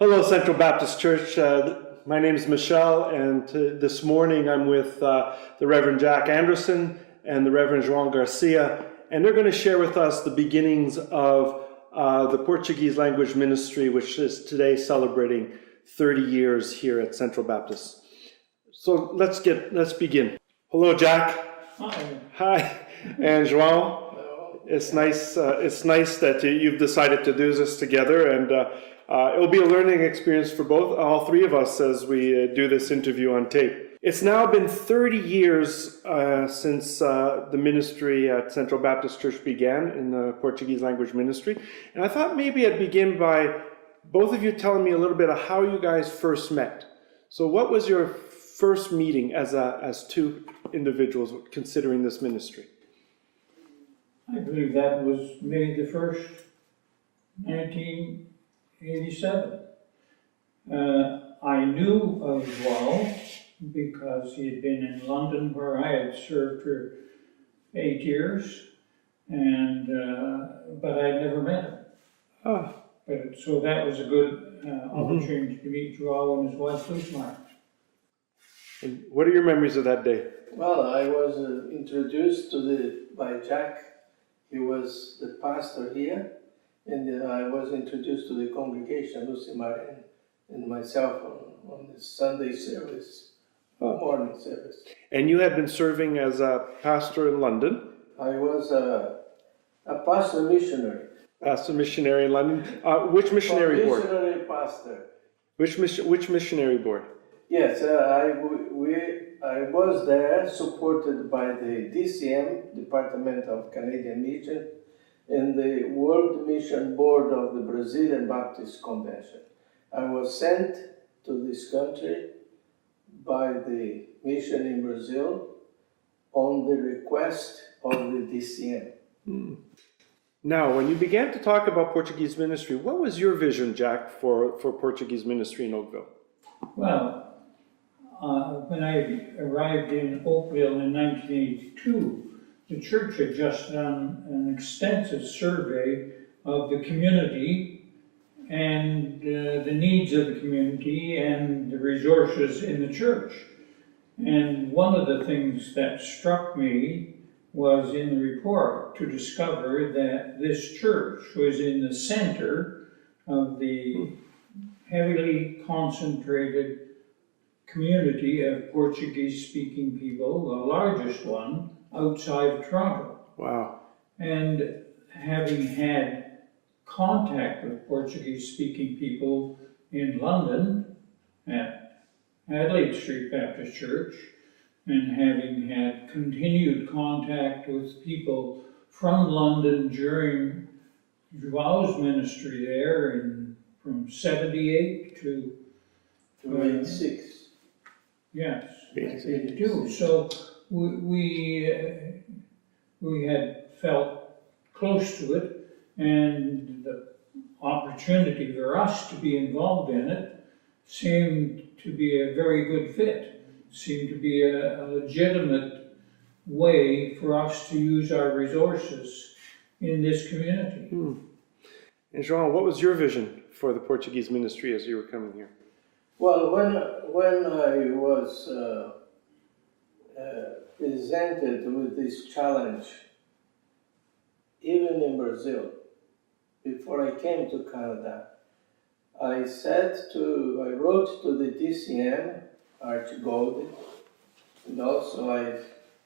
Hello, Central Baptist Church. My name is Michelle, and this morning I'm with the Reverend Jack Anderson and the Reverend Joao Garcia, and they're going to share with us the beginnings of the Portuguese language ministry, which is today celebrating 30 years here at Central Baptist. So let's begin. Hello, Jack. Hi. Hi, and Joao. It's nice that you've decided to do this together, and it'll be a learning experience for all three of us as we do this interview on tape. It's now been 30 years since the ministry at Central Baptist Church began in the Portuguese language ministry, and I thought maybe I'd begin by both of you telling me a little bit of how you guys first met. So what was your first meeting as two individuals considering this ministry? I believe that was May the 1st, 1987. I knew of Joao because he had been in London where I had served for 8 years, and but I had never met him. Ah. So that was a good opportunity to meet Joao and his wife Luzmar. And what are your memories of that day? Well, I was introduced by Jack. He was the pastor here, and I was introduced to the congregation, Lucy Marin, and myself on the Sunday service, morning service. And you had been serving as a pastor in London? I was a pastor missionary. Pastor missionary in London. Which missionary board? Missionary pastor. Which missionary board? Yes, I was there supported by the DCM, Department of Canadian Mission, and the World Mission Board of the Brazilian Baptist Convention. I was sent to this country by the mission in Brazil on the request of the DCM. Now, when you began to talk about Portuguese ministry, what was your vision, Jack, for Portuguese ministry in Oakville? Well, when I arrived in Oakville in 1982, the church had just done an extensive survey of the community and the needs of the community and the resources in the church. And one of the things that struck me was in the report to discover that this church was in the center of the heavily concentrated community of Portuguese-speaking people, the largest one outside of Toronto. Wow. And having had contact with Portuguese-speaking people in London at Adelaide Street Baptist Church, and having had continued contact with people from London during Joao's ministry there from 78 to 86. Yes, 82. So we had felt close to it, and the opportunity for us to be involved in it seemed to be a very good fit. Seemed to be a legitimate way for us to use our resources in this community. And João, what was your vision for the Portuguese ministry as you were coming here? Well, when I was presented with this challenge, even in Brazil, before I came to Canada, I wrote to the DCM, Archie Gold, and also I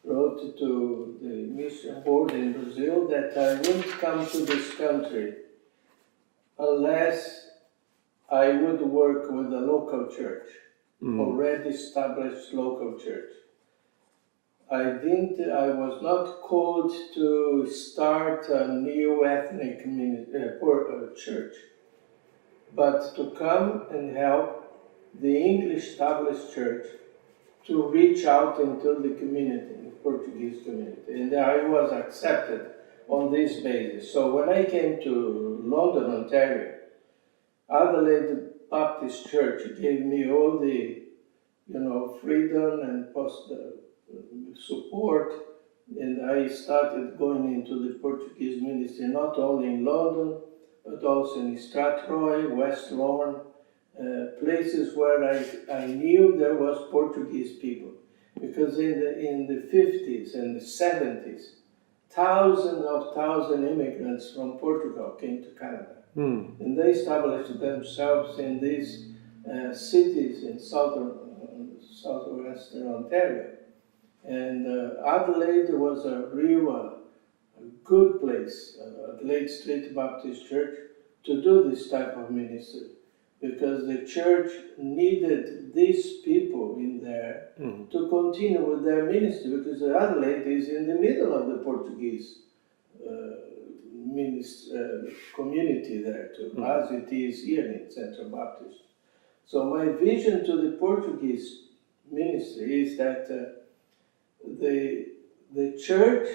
wrote to the mission board in Brazil that I wouldn't come to this country unless I would work with a local church, already established local church. I was not called to start a new ethnic church, but to come and help the English established church to reach out into the community, the Portuguese community. And I was accepted on this basis. So when I came to London, Ontario, Adelaide Baptist Church gave me all the, freedom and support, and I started going into the Portuguese ministry, not only in London, but also in Strathroy, West Lorne, places where I knew there was Portuguese people. Because in the 50s and the 70s, thousands of immigrants from Portugal came to Canada. And they established themselves in these cities in southwestern Ontario. And Adelaide was a real good place, Adelaide Street Baptist Church, to do this type of ministry. Because the church needed these people in there to continue with their ministry, because Adelaide is in the middle of the Portuguese community there too, as it is here in Central Baptist. So my vision to the Portuguese ministry is that the church,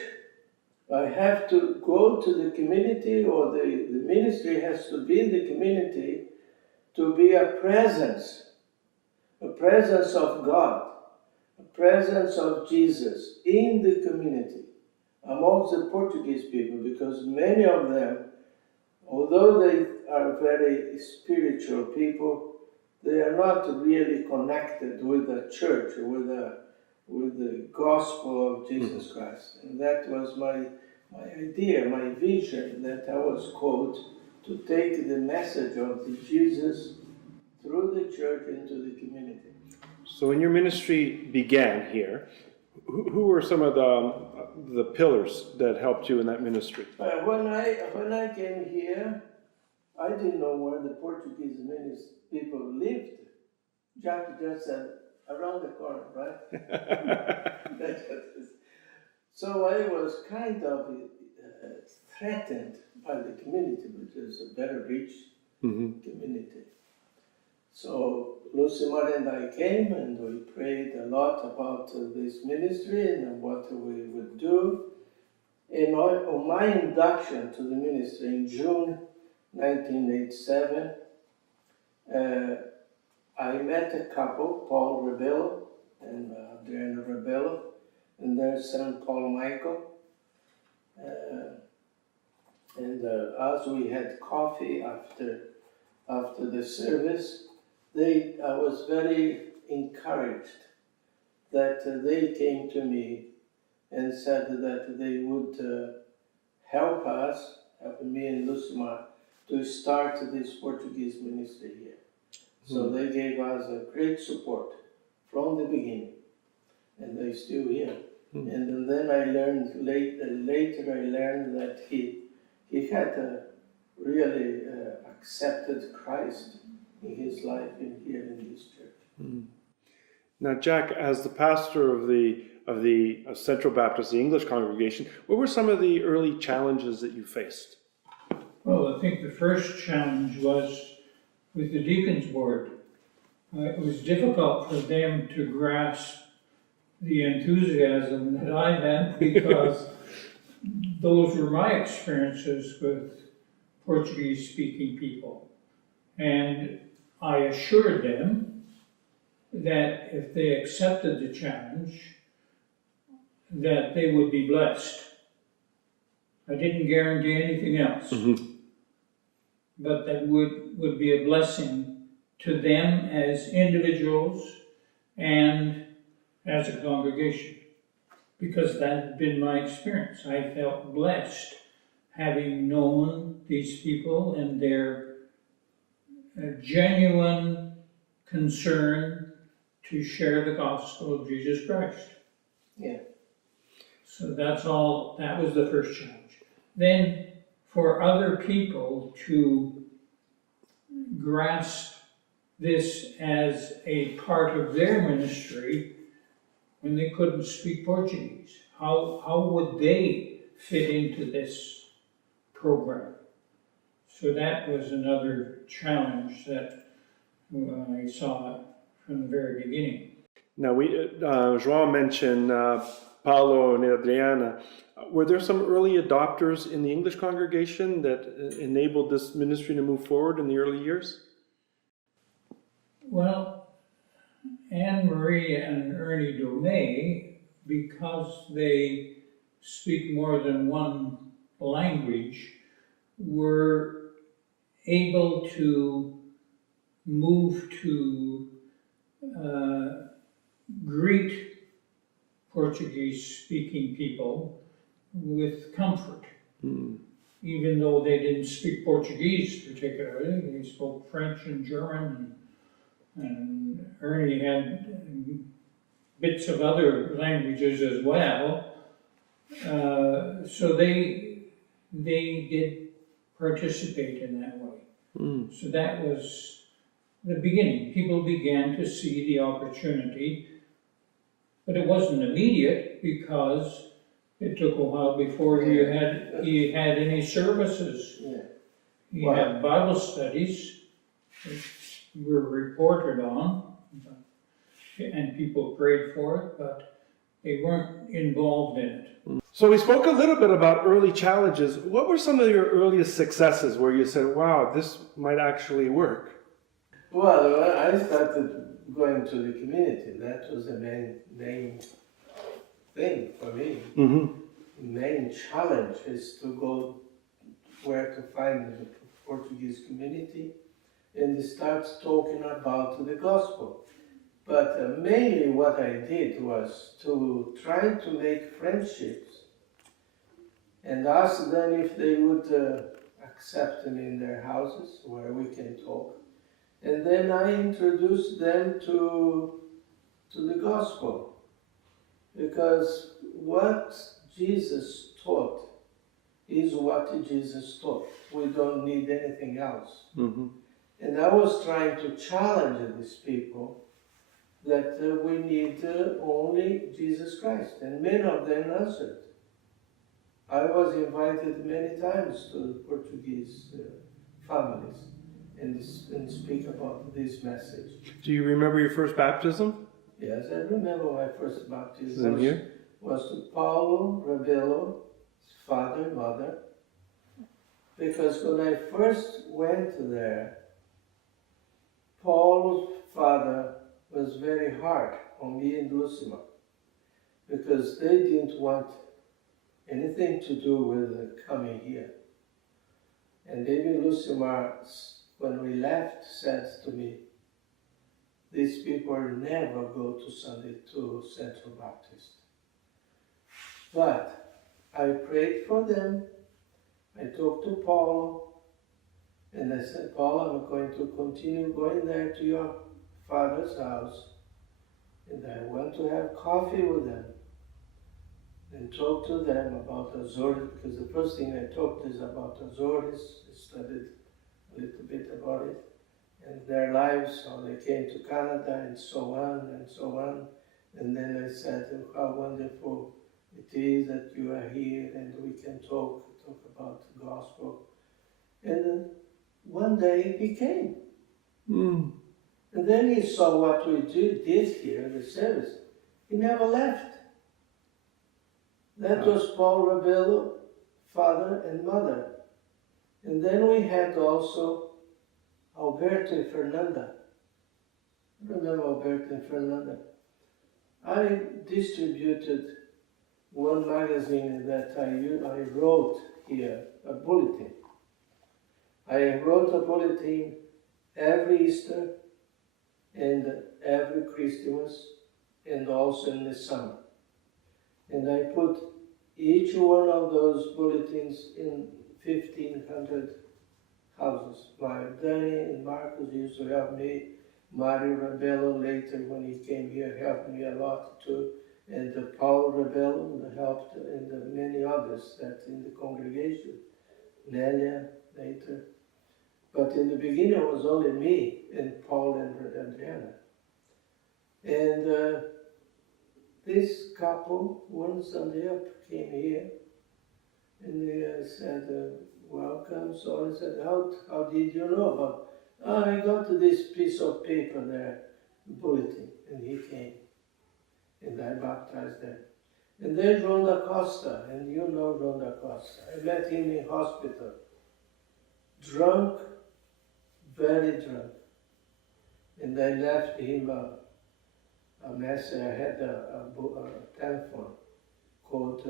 I have to go to the community, or the ministry has to be in the community to be a presence of God, a presence of Jesus in the community, amongst the Portuguese people, because many of them, although they are very spiritual people, they are not really connected with the church, with the gospel of Jesus Christ. And that was my idea, my vision, that I was called to take the message of Jesus through the church into the community. So when your ministry began here, who were some of the pillars that helped you in that ministry? When I came here, I didn't know where the Portuguese people lived. Jack just said, around the corner, right? So I was kind of threatened by the community, which is a better reach community. So Lucimar and I came and we prayed a lot about this ministry and what we would do. And on my induction to the ministry in June 1987, I met a couple, Paul Rebello and Adriana Rebello, and their son Paul Michael. And as we had coffee after the service, I was very encouraged that they came to me and said that they would help me and Lucimar, to start this Portuguese ministry here. So they gave us a great support from the beginning, and they're still here. And then I learned later I learned that he had really accepted Christ in his life here in this church. Now, Jack, as the pastor of the Central Baptist, the English congregation, what were some of the early challenges that you faced? Well, I think the first challenge was with the deacons board. It was difficult for them to grasp the enthusiasm that I had, because those were my experiences with Portuguese-speaking people. And I assured them that if they accepted the challenge, that they would be blessed. I didn't guarantee anything else, but that would be a blessing to them as individuals and as a congregation, because that had been my experience. I felt blessed having known these people and their genuine concern to share the gospel of Jesus Christ. Yeah. So that was the first challenge. Then for other people to grasp this as a part of their ministry when they couldn't speak Portuguese, how would they fit into this program? So that was another challenge that I saw from the very beginning. Now, Joao mentioned Paulo and Adriana. Were there some early adopters in the English congregation that enabled this ministry to move forward in the early years? Well, Anne-Marie and Ernie Domey, because they speak more than one language, were able to move to greet Portuguese-speaking people with comfort. Even though they didn't speak Portuguese particularly, they spoke French and German, and Ernie had bits of other languages as well. So they did participate in that way. So that was the beginning. People began to see the opportunity, but it wasn't immediate because it took a while before he had any services. Yeah. He Wow. had Bible studies, which were reported on, and people prayed for it, but they weren't involved in it. So we spoke a little bit about early challenges. What were some of your earliest successes where you said, wow, this might actually work? Well, I started going to the community. That was the main thing for me. Main challenge is to go where to find the Portuguese community and start talking about the gospel. But mainly what I did was to try to make friendships and ask them if they would accept me in their houses where we can talk. And then I introduced them to the gospel. Because what Jesus taught is what Jesus taught. We don't need anything else. And I was trying to challenge these people that we need only Jesus Christ. And many of them answered. I was invited many times to Portuguese families and speak about this message. Do you remember your first baptism? Yes, I remember my first baptism Here? was to Paulo Rebelo, his father and mother. Because when I first went there, Paul's father was very hard on me and Lucima, because they didn't want anything to do with coming here. And even Lucima, when we left, said to me, these people never go to Central Baptist. But I prayed for them. I talked to Paulo, and I said, Paulo, I'm going to continue going there to your father's house, and I want to have coffee with them and talk to them about Azores, because the first thing I talked is about Azores. I studied a little bit about it, and their lives, how they came to Canada, and so on and so on. And then I said, how wonderful it is that you are here and we can talk about the gospel. And one day he came. And then he saw what we did here in the service. He never left. That was Paul Rebelo, father and mother. And then we had also Alberto and Fernanda. Remember Alberto and Fernanda? I distributed one magazine that I wrote here, a bulletin. I wrote a bulletin every Easter and every Christmas and also in the summer. And I put each one of those bulletins in 1,500 houses. My Danny and Marcos used to help me. Mario Rebelo later, when he came here, helped me a lot too. And Paul Rebelo helped, and many others that in the congregation. Nelia later. But in the beginning it was only me and Paul and Adriana. And this couple, one Sunday up, came here and they said, welcome. So I said, how did you know about? Oh, I got this piece of paper there, bulletin, and he came. And I baptized them. And then Ronda Costa, and you know Ronda Costa. I met him in hospital. Drunk, very drunk. And I left him a message. I had a telephone called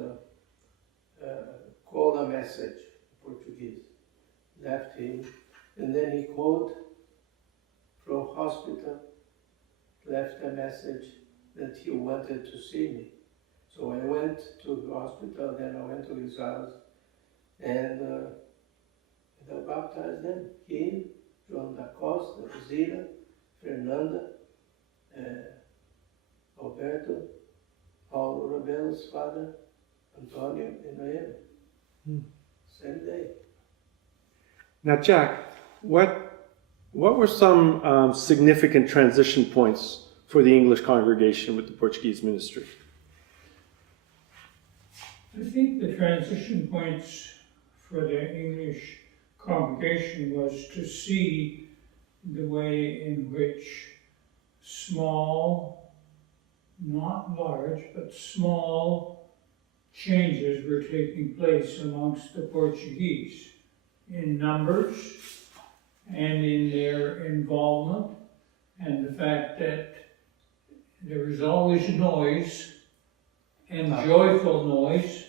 call a message, Portuguese. Left him, and then he called from hospital, left a message that he wanted to see me. So I went to the hospital, then I went to his house, and I baptized them. He, João da Costa, Zira, Fernanda, Alberto, Paulo Rebel's father, Antonio, and Noemi. Same day. Now, Jack, what were some significant transition points for the English congregation with the Portuguese ministry? I think the transition points for the English congregation was to see the way in which small, not large, but small changes were taking place amongst the Portuguese in numbers and in their involvement, and the fact that there was always noise and joyful noise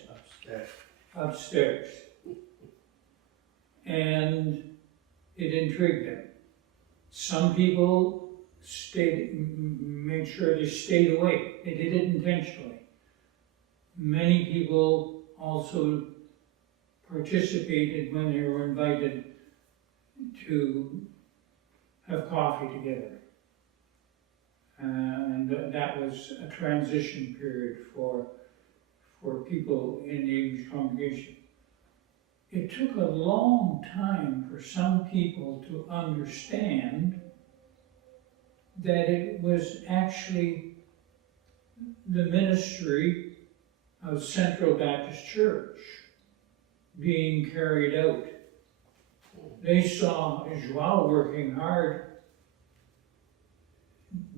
upstairs. And it intrigued them. Some people made sure they stayed awake. They did it intentionally. Many people also participated when they were invited to have coffee together. And that was a transition period for people in the English congregation. It took a long time for some people to understand that it was actually the ministry of Central Baptist Church being carried out. They saw Joao working hard,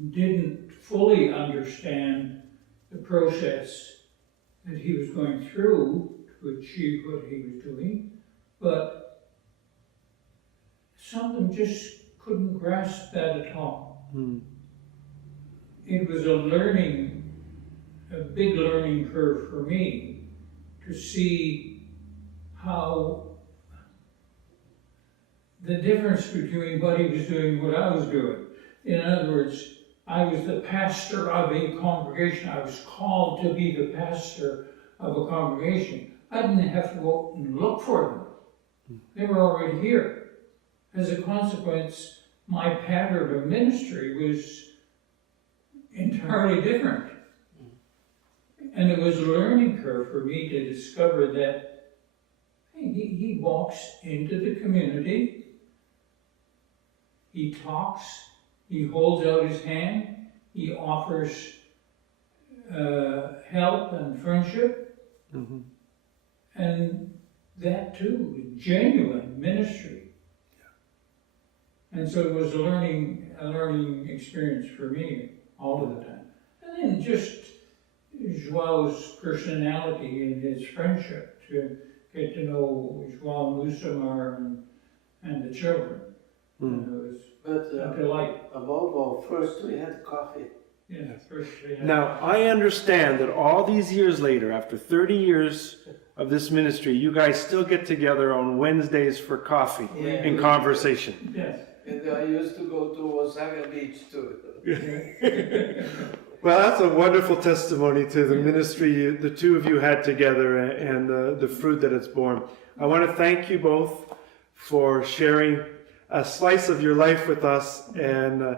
didn't fully understand the process that he was going through to achieve what he was doing, but some of them just couldn't grasp that at all. It was a big learning curve for me to see how the difference between what he was doing and what I was doing. In other words, I was the pastor of a congregation. I was called to be the pastor of a congregation. I didn't have to go and look for them. They were already here. As a consequence, my pattern of ministry was entirely different. And it was a learning curve for me to discover that he walks into the community, he talks, he holds out his hand, he offers help and friendship, and that too, genuine ministry. And so it was a learning experience for me all of the time. And then just Joao's personality and his friendship, to get to know Joao and Lusamar and the children. It was a delight. Above all, first we had coffee. Yeah, first we had Now, I understand that all these years later, after 30 years of this ministry, you guys still get together on Wednesdays for coffee and conversation. Yes. And I used to go to Osaka Beach too. Well, that's a wonderful testimony to the ministry the two of you had together and the fruit that it's borne. I want to thank you both for sharing a slice of your life with us, and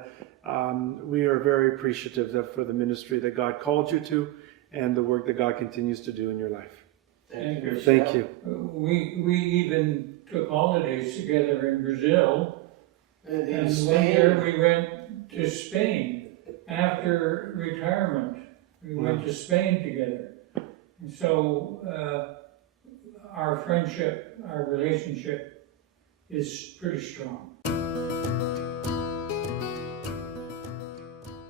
we are very appreciative for the ministry that God called you to and the work that God continues to do in your life. Thank you. Thank you. We even took holidays together in Brazil, And in and one Spain, year we went to Spain. After retirement, we went to Spain together. And so our friendship, our relationship is pretty strong.